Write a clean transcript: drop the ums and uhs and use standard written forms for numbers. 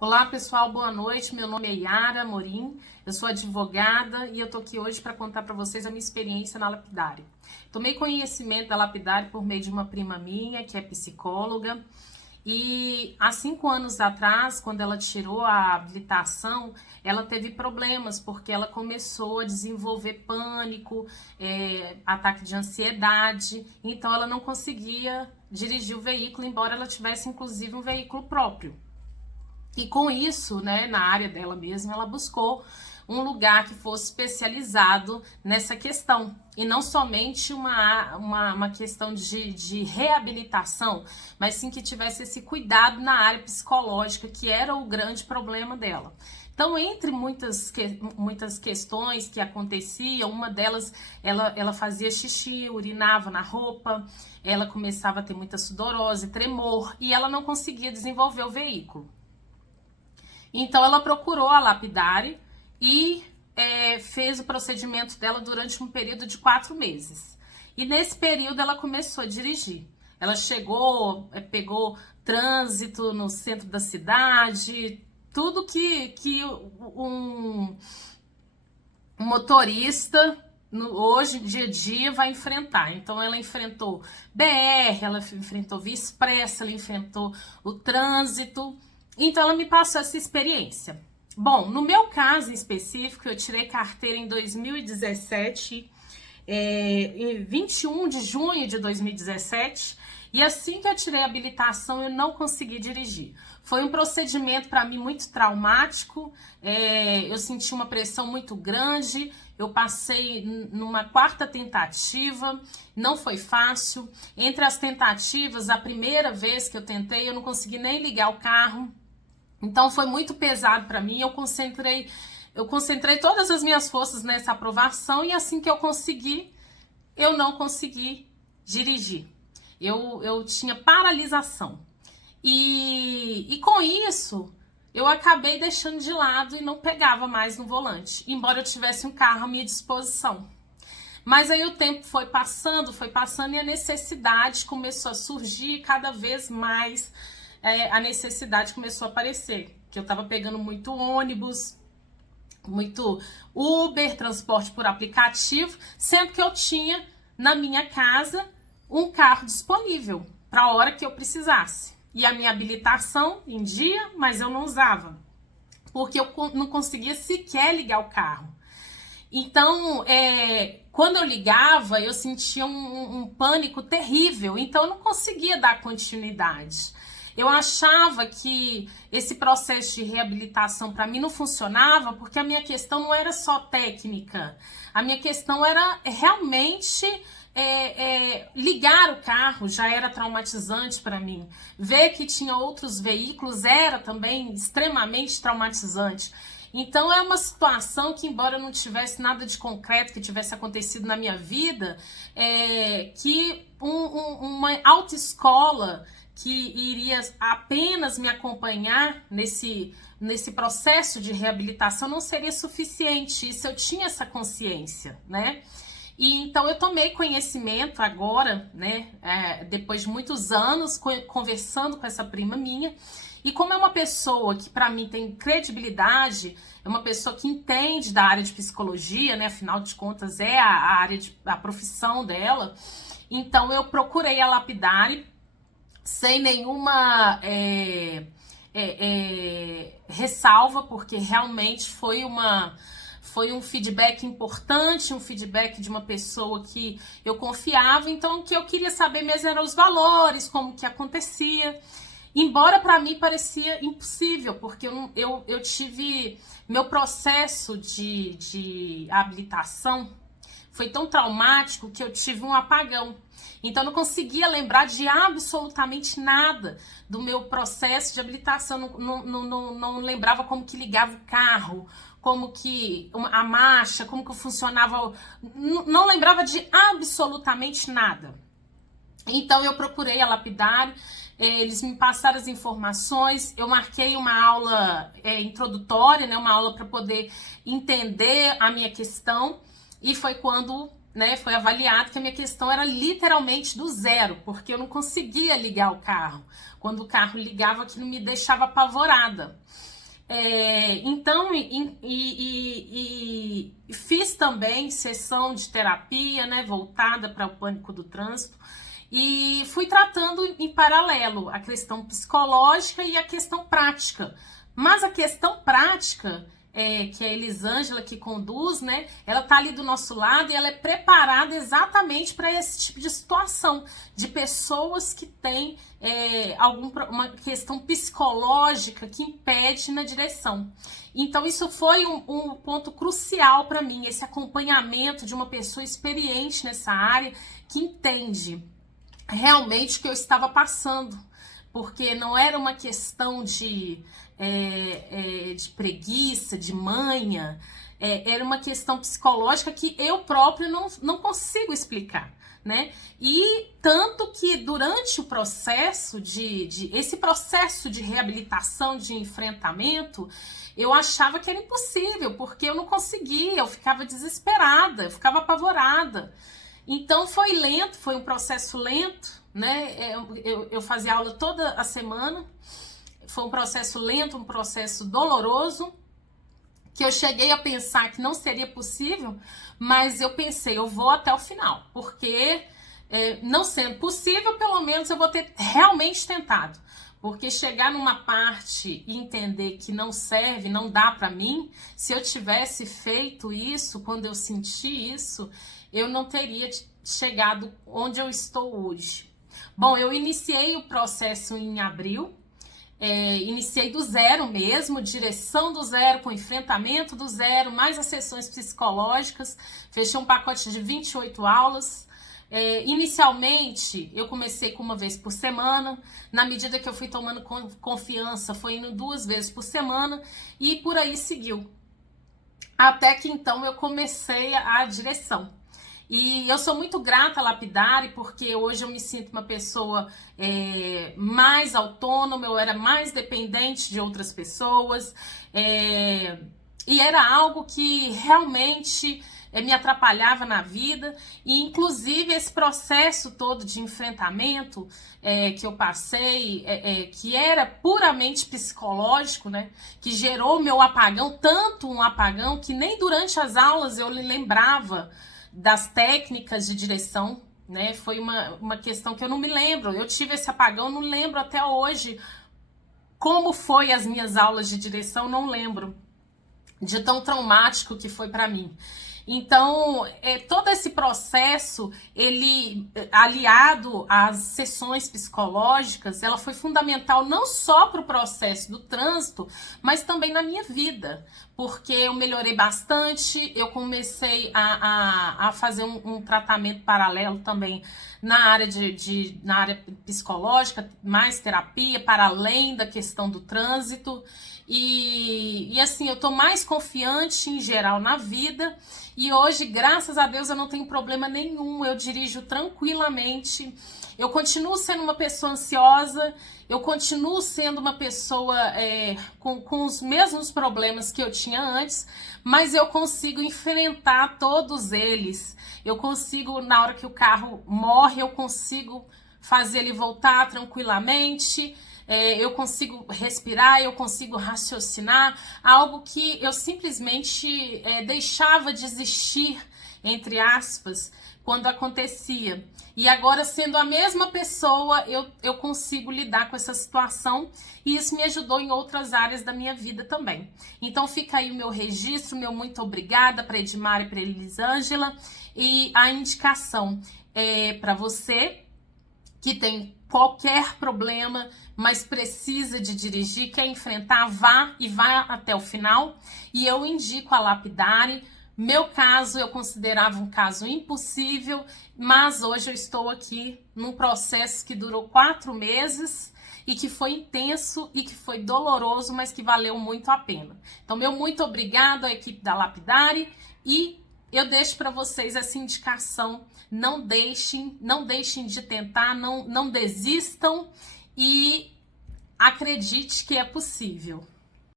Olá pessoal, boa noite. Meu nome é Yara Morim, eu sou advogada e eu tô aqui hoje para contar para vocês a minha experiência na Lapidare. Tomei conhecimento da Lapidare por meio de uma prima minha, que é psicóloga, e há 5 anos atrás, quando ela tirou a habilitação, ela teve problemas porque ela começou a desenvolver pânico, ataque de ansiedade, então ela não conseguia dirigir o veículo, embora ela tivesse inclusive um veículo próprio. E com isso, né, na área dela mesma, ela buscou um lugar que fosse especializado nessa questão. E não somente uma questão de reabilitação, mas sim que tivesse esse cuidado na área psicológica, que era o grande problema dela. Então, entre muitas questões que aconteciam, uma delas, ela fazia xixi, urinava na roupa, ela começava a ter muita sudorose, tremor, e ela não conseguia desenvolver o veículo. Então ela procurou a Lapidare e fez o procedimento dela durante um período de 4 meses. E nesse período ela começou a dirigir. Ela chegou, pegou trânsito no centro da cidade, tudo que um motorista hoje, dia a dia, vai enfrentar. Então ela enfrentou BR, ela enfrentou Via Expressa, ela enfrentou o trânsito. Então ela me passou essa experiência. Bom, no meu caso em específico, eu tirei carteira em 2017, em 21 de junho de 2017, e assim que eu tirei a habilitação, eu não consegui dirigir. Foi um procedimento para mim muito traumático, eu senti uma pressão muito grande, eu passei numa 4ª tentativa, não foi fácil. Entre as tentativas, a primeira vez que eu tentei, eu não consegui nem ligar o carro. Então foi muito pesado para mim, eu concentrei todas as minhas forças nessa aprovação e assim que eu não consegui dirigir. Eu tinha paralisação. E com isso, eu acabei deixando de lado e não pegava mais no volante, embora eu tivesse um carro à minha disposição. Mas aí o tempo foi passando e a necessidade começou a surgir cada vez mais. A necessidade começou a aparecer, que eu tava pegando muito ônibus, muito Uber, transporte por aplicativo, sendo que eu tinha na minha casa um carro disponível para a hora que eu precisasse. E a minha habilitação em dia, mas eu não usava, porque eu não conseguia sequer ligar o carro. Então, quando eu ligava, eu sentia um pânico terrível, então eu não conseguia dar continuidade. Eu achava que esse processo de reabilitação para mim não funcionava porque a minha questão não era só técnica. A minha questão era realmente ligar o carro, já era traumatizante para mim. Ver que tinha outros veículos era também extremamente traumatizante. Então é uma situação que, embora eu não tivesse nada de concreto que tivesse acontecido na minha vida, que uma autoescola que iria apenas me acompanhar nesse processo de reabilitação não seria suficiente. Isso eu tinha essa consciência, né? E então eu tomei conhecimento agora, né? Depois de muitos anos conversando com essa prima minha. E como é uma pessoa que para mim tem credibilidade, é uma pessoa que entende da área de psicologia, né? Afinal de contas é a profissão dela. Então eu procurei a Lapidare sem nenhuma ressalva, porque realmente foi um feedback importante, um feedback de uma pessoa que eu confiava. Então o que eu queria saber mesmo eram os valores, como que acontecia. Embora para mim parecia impossível, porque eu tive meu processo de habilitação foi tão traumático que eu tive um apagão. Então, eu não conseguia lembrar de absolutamente nada do meu processo de habilitação. Não lembrava como que ligava o carro, como que a marcha, como que funcionava. Não lembrava de absolutamente nada. Então, eu procurei a Lapidare, eles me passaram as informações, eu marquei uma aula introdutória, né, uma aula para poder entender a minha questão. E foi quando né, foi avaliado que a minha questão era literalmente do zero, porque eu não conseguia ligar o carro. Quando o carro ligava, aquilo me deixava apavorada. Então, fiz também sessão de terapia, né, voltada para o pânico do trânsito, e fui tratando em paralelo a questão psicológica e a questão prática. Mas a questão prática, que é a Elisângela que conduz, né? Ela tá ali do nosso lado e ela é preparada exatamente para esse tipo de situação, de pessoas que têm uma questão psicológica que impede na direção. Então isso foi um ponto crucial para mim, esse acompanhamento de uma pessoa experiente nessa área, que entende realmente o que eu estava passando, porque não era uma questão de preguiça, de manha, era uma questão psicológica que eu própria não consigo explicar, né? E tanto que durante o processo esse processo de reabilitação, de enfrentamento, eu achava que era impossível, porque eu não conseguia, eu ficava desesperada, eu ficava apavorada. Então foi lento, foi um processo lento, né? Eu fazia aula toda a semana. Foi um processo lento, um processo doloroso, que eu cheguei a pensar que não seria possível, mas eu pensei, eu vou até o final, porque não sendo possível, pelo menos eu vou ter realmente tentado. Porque chegar numa parte e entender que não serve, não dá para mim, se eu tivesse feito isso, quando eu senti isso, eu não teria chegado onde eu estou hoje. Bom, eu iniciei o processo em abril. Iniciei do zero mesmo, direção do zero, com enfrentamento do zero, mais as sessões psicológicas, fechei um pacote de 28 aulas. Inicialmente, eu comecei com uma vez por semana, na medida que eu fui tomando confiança, foi indo 2 vezes por semana, e por aí seguiu. Até que então eu comecei a direção. E eu sou muito grata à Lapidari, porque hoje eu me sinto uma pessoa mais autônoma, eu era mais dependente de outras pessoas, e era algo que realmente me atrapalhava na vida, e inclusive esse processo todo de enfrentamento que eu passei, que era puramente psicológico, né, que gerou meu apagão, tanto um apagão que nem durante as aulas eu lembrava das técnicas de direção, né? Foi uma questão que eu não me lembro. Eu tive esse apagão, não lembro até hoje como foi as minhas aulas de direção, não lembro de tão traumático que foi para mim. Então, todo esse processo, ele, aliado às sessões psicológicas, ela foi fundamental não só para o processo do trânsito, mas também na minha vida, porque eu melhorei bastante, eu comecei a fazer um tratamento paralelo também na área na área psicológica, mais terapia, para além da questão do trânsito. E assim, eu tô mais confiante em geral na vida, e hoje, graças a Deus, eu não tenho problema nenhum, eu dirijo tranquilamente, eu continuo sendo uma pessoa ansiosa, eu continuo sendo uma pessoa com os mesmos problemas que eu tinha antes, mas eu consigo enfrentar todos eles, eu consigo, na hora que o carro morre, eu consigo fazer ele voltar tranquilamente, eu consigo respirar, eu consigo raciocinar, algo que eu simplesmente deixava de existir, entre aspas, quando acontecia. E agora, sendo a mesma pessoa, eu consigo lidar com essa situação, e isso me ajudou em outras áreas da minha vida também. Então fica aí o meu registro, meu muito obrigada para Edmar e para Elisângela, e a indicação para você que tem qualquer problema, mas precisa de dirigir, quer enfrentar, vá até o final. E eu indico a Lapidari. Meu caso, eu considerava um caso impossível, mas hoje eu estou aqui num processo que durou 4 meses e que foi intenso e que foi doloroso, mas que valeu muito a pena. Então, meu muito obrigado à equipe da Lapidari, e eu deixo para vocês essa indicação. Não deixem de tentar, não desistam, e acredite que é possível.